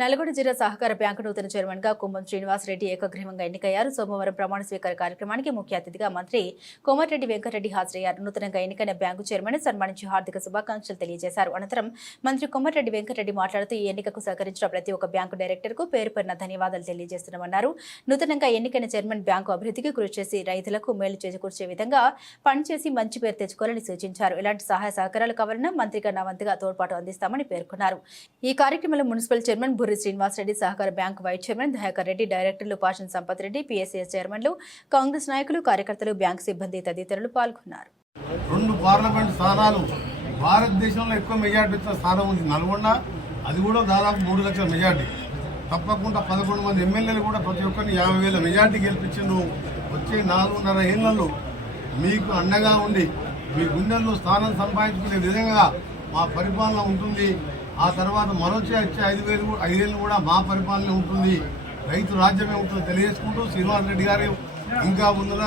నల్గొండ జిల్లా సహకార బ్యాంకు నూతన చైర్మన్గా కుమ్మం శ్రీనివాస్ రెడ్డి ఏకగ్రీవంగా ఎన్నికయ్యారు. సోమవారం ప్రమాణ స్వీకార కార్యక్రమానికి ముఖ్య అతిథిగా మంత్రి కోమటిరెడ్డి వెంకటరెడ్డి హాజరయ్యారు. నూతనంగా ఎన్నికైన బ్యాంకు చైర్మన్ సన్మానించి హార్దిక శుభాకాంక్షలు తెలియజేశారు. అనంతరం మంత్రి కోమటిరెడ్డి వెంకటరెడ్డి మాట్లాడుతూ ఈ ఎన్నికకు సహకరించిన ప్రతి ఒక్క బ్యాంకు డైరెక్టర్కు పేరు పడిన ధన్యవాదాలు తెలియజేస్తున్నామన్నారు. నూతనంగా ఎన్నికైన చైర్మన్ బ్యాంకు అభివృద్ధికి కృషి చేసి రైతులకు మేలు చేకూర్చే విధంగా పనిచేసి మంచి పేరు తెచ్చుకోవాలని సూచించారు. ఇలాంటి సహాయ సహకారాలు కావాలన్నా మంత్రిగా నా వంతుగా తోడ్పాటు అందిస్తామని పేర్కొన్నారు. ఈ కార్యక్రమంలో మున్సిపల్ చైర్మన్ బుర్రి శ్రీనివాసరెడ్డి సహకార bank vice chairman Dayakar Reddy డైరెక్టర్లు పాషన్ సంపత్ రెడ్డి పిఎస్సిఎస్ చైర్మన్లు కాంగ్రెస్ నాయకులు కార్యకర్తలు బ్యాంకు సిబ్బంది తదితరులు పాల్గొన్నారు. రెండు పార్లమెంట్ స్థానాలు భారతదేశంలో ఎక్కువ మెజార్టీ ఇచ్చిన స్థానం ఉంది. నల్గొండ అది కూడా దాదాపు మూడు లక్షల మెజార్టీ. తప్పకుండా పదకొండు మంది ఎమ్మెల్యేలు కూడా ప్రతి ఒక్కరిని యాభై వేల మెజార్టీ గెలిపించిండు వచ్చే నాలుగున్నర ఏళ్ళలో మీకు అండగా ఉండి మీ గుండెల్లో స్థానం సంపాదించుకునే విధంగా మా పరిపాలన ఉంటుంది. ఆ తర్వాత మరొచ్చి వచ్చే ఐదు వేలు కూడా- ఐదేళ్ళు కూడా మా పరిపాలన ఉంటుంది. రైతు రాజ్యమే ఉంటుంది. తెలియజేసుకుంటూ శ్రీనివాస్ రెడ్డి గారు ఇంకా ముందర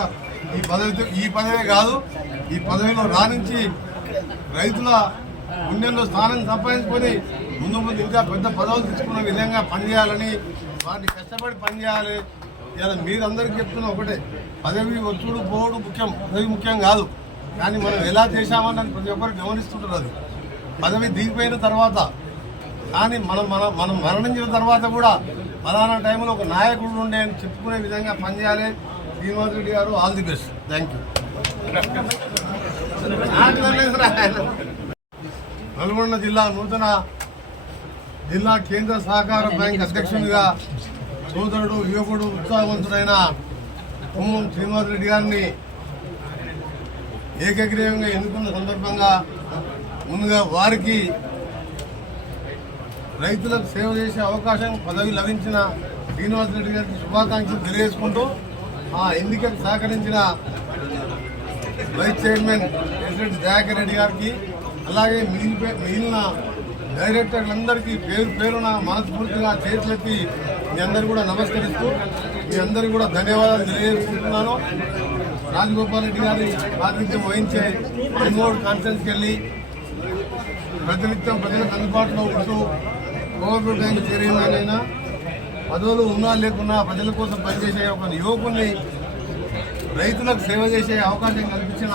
ఈ పదవితో ఈ పదవే కాదు ఈ పదవిలో రాణించి రైతుల గుండెల్లో స్థానం సంపాదించుకొని ముందు ముందు ఇంకా పెద్ద పదవులు తీసుకున్న విధంగా పనిచేయాలని వాటిని కష్టపడి పనిచేయాలి. ఇలా మీరందరికీ చెప్తున్న ఒకటే పదవి వచ్చుడు పోవడు ముఖ్యం. పదవి ముఖ్యం కాదు. కానీ మనం ఎలా చేశామన్నది ప్రతి ఒక్కరు గమనిస్తుంటారు అది. పదవి దిగిపోయిన తర్వాత కానీ మనం మన మనం మరణించిన తర్వాత కూడా ఫలానా టైంలో ఒక నాయకుడు ఉండే అని చెప్పుకునే విధంగా పనిచేయాలి. శ్రీనివాస్ రెడ్డి గారు all the best. Thank you Nalgonda జిల్లా నూతన జిల్లా కేంద్ర సహకార బ్యాంక్ అధ్యక్షునిగా సోదరుడు యువకుడు ఉత్సాహవంతుడైన కుమ్మం శ్రీనివాస్ రెడ్డి గారిని ఏకగ్రీవంగా ఎన్నుకున్న సందర్భంగా ముందుగా వారికి రైతులకు సేవ చేసే అవకాశం పదవి లభించిన శ్రీనివాస్ రెడ్డి గారికి శుభాకాంక్షలు తెలియజేసుకుంటూ ఆ ఎన్నికకు సహకరించిన vice chairman president Dayakar Reddy గారికి అలాగే మిగిలిపోయి మిగిలిన డైరెక్టర్లందరికీ పేరు పేరున మనస్ఫూర్తిగా చేతులెత్తి మీ అందరు కూడా నమస్కరిస్తూ మీ అందరికీ కూడా ధన్యవాదాలు తెలియజేసుకుంటున్నాను. రాజగోపాల్ రెడ్డి గారి ప్రాతినిధ్యం వహించే రిమోట్ కాన్ఫరెన్స్కి వెళ్ళి ప్రతినిత్యం ప్రజలకు అందుబాటులో ఉంటూ గవర్నమెంట్ బ్యాంక్ చేరేదానైనా అయినా పదవులు ఉన్నా లేకున్నా ప్రజల కోసం పనిచేసే ఒక యువకుని రైతులకు సేవ చేసే అవకాశం కల్పించిన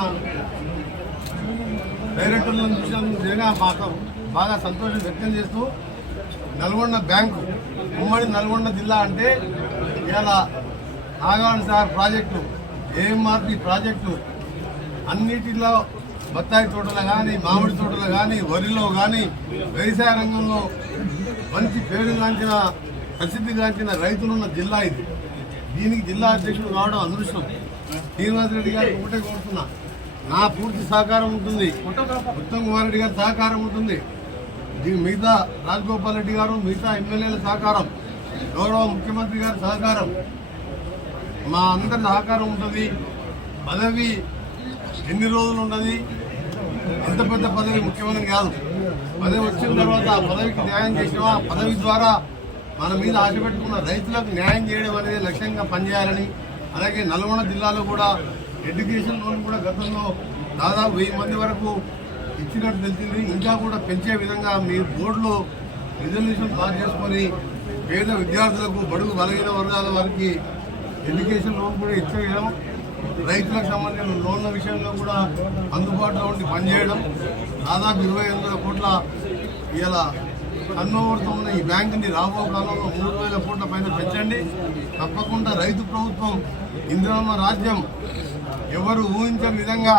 డైరెక్టర్లను చూసిన నిజంగా మాకు బాగా సంతోషం వ్యక్తం చేస్తూ నల్గొండ బ్యాంకు ఉమ్మడి నల్గొండ జిల్లా అంటే ఇలా నాగావన్ సార్ ప్రాజెక్టు ఏఎంఆర్పి ప్రాజెక్టు అన్నిటిలో బత్తాయి తోటలు కానీ మామిడి తోటలు కానీ వరిలో కానీ వ్యవసాయ రంగంలో మంచి పేరుగాంచిన ప్రసిద్ధిగాంచిన రైతులున్న జిల్లా ఇది. దీనికి జిల్లా అధ్యక్షుడు కావడం అదృష్టం. శ్రీనివాస్ రెడ్డి గారు ఒకటే కోరుతున్నా. నా పూర్తి సహకారం ఉంటుంది. ఉత్తమ్ కుమార్ రెడ్డి గారి సహకారం ఉంటుంది. దీని మిగతా రాజగోపాల్ రెడ్డి గారు మిగతా ఎమ్మెల్యేల సహకారం గౌరవ ముఖ్యమంత్రి గారి సహకారం. మా అందరి సహకారం ఉంటుంది. పదవి ఎన్ని రోజులు ఉన్నది ఎంత పెద్ద పదవి ముఖ్యమంత్రి కాదు. పదవి వచ్చిన తర్వాత ఆ పదవికి న్యాయం చేసినా ఆ పదవి ద్వారా మన మీద ఆశ పెట్టుకున్న రైతులకు న్యాయం చేయడం అనేది లక్ష్యంగా పనిచేయాలని అలాగే నల్గొండ జిల్లాలో కూడా ఎడ్యుకేషన్ లోన్ కూడా గతంలో దాదాపు వెయ్యి మంది వరకు ఇచ్చినట్టు తెలిసింది. ఇంకా కూడా పెంచే విధంగా మీ బోర్డులో రిజర్వేషన్ పాస్ చేసుకొని పేద విద్యార్థులకు బడుగు బలహీన వర్గాల వారికి ఎడ్యుకేషన్ లోన్ కూడా ఇచ్చేయడం రైతులకు సంబంధించిన లోన్ల విషయంలో కూడా అందుబాటులో ఉండి పనిచేయడం. దాదాపు ఇరవై ఎనిమిది కోట్ల ఇలా టర్నోవర్తో ఉన్న ఈ బ్యాంకుని రాబో కాలంలో మూడు వేల కోట్ల పైన పెంచండి. తప్పకుండా రైతు ప్రభుత్వం ఇందిరమ్మ రాజ్యం ఎవరు ఊహించని విధంగా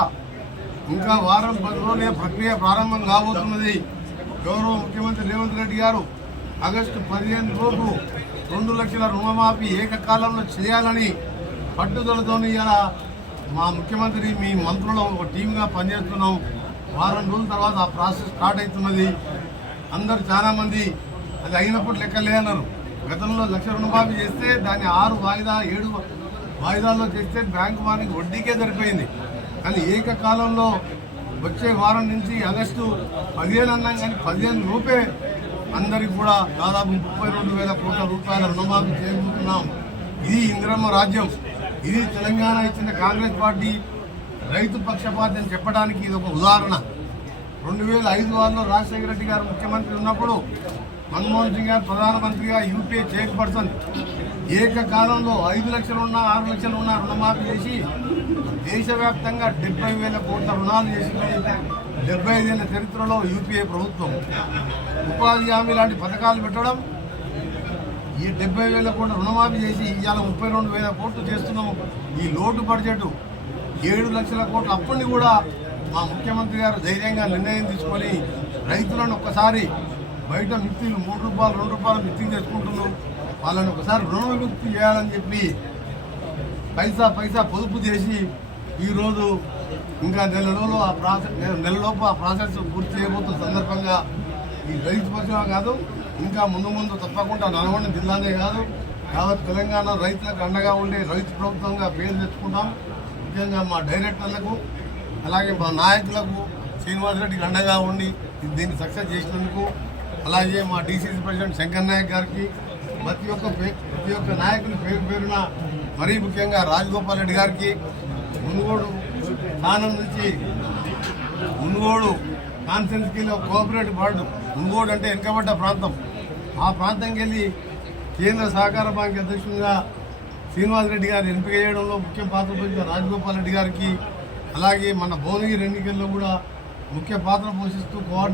ఇంకా వారం పది రోజులే ప్రక్రియ ప్రారంభం కాబోతున్నది. గౌరవ ముఖ్యమంత్రి రేవంత్ రెడ్డి గారు ఆగస్టు పదిహేను లోపు రెండు లక్షల రుణమాఫీ ఏకకాలంలో చేయాలని పట్టుదలతో ఇలా మా ముఖ్యమంత్రి మీ మంత్రులు ఒక టీంగా పనిచేస్తున్నాం. వారం రోజుల తర్వాత ఆ ప్రాసెస్ స్టార్ట్ అవుతున్నది. అందరు చాలామంది అది అయినప్పుడు లెక్కలే అన్నారు. గతంలో లక్ష రుణమాఫీ చేస్తే దాన్ని ఆరు వాయిదా ఏడు వాయిదాల్లో చేస్తే బ్యాంకు వారికి వడ్డీకే సరిపోయింది. కానీ ఏకకాలంలో వచ్చే వారం నుంచి ఆగస్టు పదిహేను అన్నాం కానీ పదిహేను రూపే అందరికి కూడా దాదాపు ముప్పై రెండు వేల కోట్ల రూపాయల రుణమాఫీ చేయబోతున్నాం ఇది ఇంద్రమ్మ రాజ్యం. ఇది తెలంగాణ ఇచ్చిన కాంగ్రెస్ పార్టీ రైతు పక్షపాతి అని చెప్పడానికి ఇది ఒక ఉదాహరణ. రెండు వేల ఐదు ఆరులో రాజశేఖర రెడ్డి గారు ముఖ్యమంత్రి ఉన్నప్పుడు మన్మోహన్ సింగ్ గారు ప్రధానమంత్రిగా యూపీఏ చైర్పర్సన్. ఏకకాలంలో ఐదు లక్షలు ఉన్నా ఆరు లక్షలు ఉన్నా రుణమాఫీ చేసి దేశవ్యాప్తంగా డెబ్బై వేల కోట్ల రుణాలు చేసింది డెబ్బై ఐదేళ్ళ చరిత్రలో యూపీఏ ప్రభుత్వం. ఉపాధి హామీ లాంటి పథకాలు పెట్టడం ఈ డెబ్బై వేల కోట్ల రుణమాఫీ చేసి ఇవాళ ముప్పై రెండు వేల కోట్లు చేస్తున్నాము. ఈ లోటు బడ్జెట్ ఏడు లక్షల కోట్ల అప్పుని కూడా మా ముఖ్యమంత్రి గారు ధైర్యంగా నిర్ణయం తీసుకొని రైతులను ఒక్కసారి బయట మిత్తిలు మూడు రూపాయలు రెండు రూపాయలు మిత్తిలు తెచ్చుకుంటున్నాం. వాళ్ళని ఒకసారి రుణ విముక్తి చేయాలని చెప్పి పైసా పైసా పొదుపు చేసి ఈరోజు ఇంకా నెలలోలో ఆ ప్రాసెస్ నెలలోపు ఆ ప్రాసెస్ పూర్తి చేయబోతున్న సందర్భంగా ఈ రైతు పక్షం కాదు ఇంకా ముందు ముందు తప్పకుండా నల్గొండ జిల్లానే కాదు యావత్ తెలంగాణ రైతులకు అండగా ఉండే రైతు ప్రభుత్వంగా పేరు తెచ్చుకుంటాం. ముఖ్యంగా మా డైరెక్టర్లకు అలాగే మా నాయకులకు శ్రీనివాసరెడ్డికి అండగా ఉండి దీన్ని సక్సెస్ చేసినందుకు అలాగే మా డీసీసీ ప్రెసిడెంట్ శంకర్ నాయక్ గారికి ప్రతి ఒక్క ప్రతి ఒక్క నాయకుని పేరు పేరున మరీ ముఖ్యంగా రాజగోపాల్ రెడ్డి గారికి మునుగోడు స్థానం నుంచి మునుగోడు కాన్సెన్స్కిలో కోఆపరేటివ్ వార్డు మునుగోడు అంటే వెనుకబడ్డ ప్రాంతం. ఆ ప్రాంతంకి వెళ్ళి కేంద్ర సహకార బ్యాంక్ అధ్యక్షుడిగా శ్రీనివాస్ రెడ్డి గారు ఎంపిక చేయడంలో ముఖ్య పాత్ర పోషించిన రాజగోపాల్ రెడ్డి గారికి అలాగే మన భువనగిరి ఎన్నికల్లో కూడా ముఖ్య పాత్ర పోషిస్తూ కోఆర్డినేట్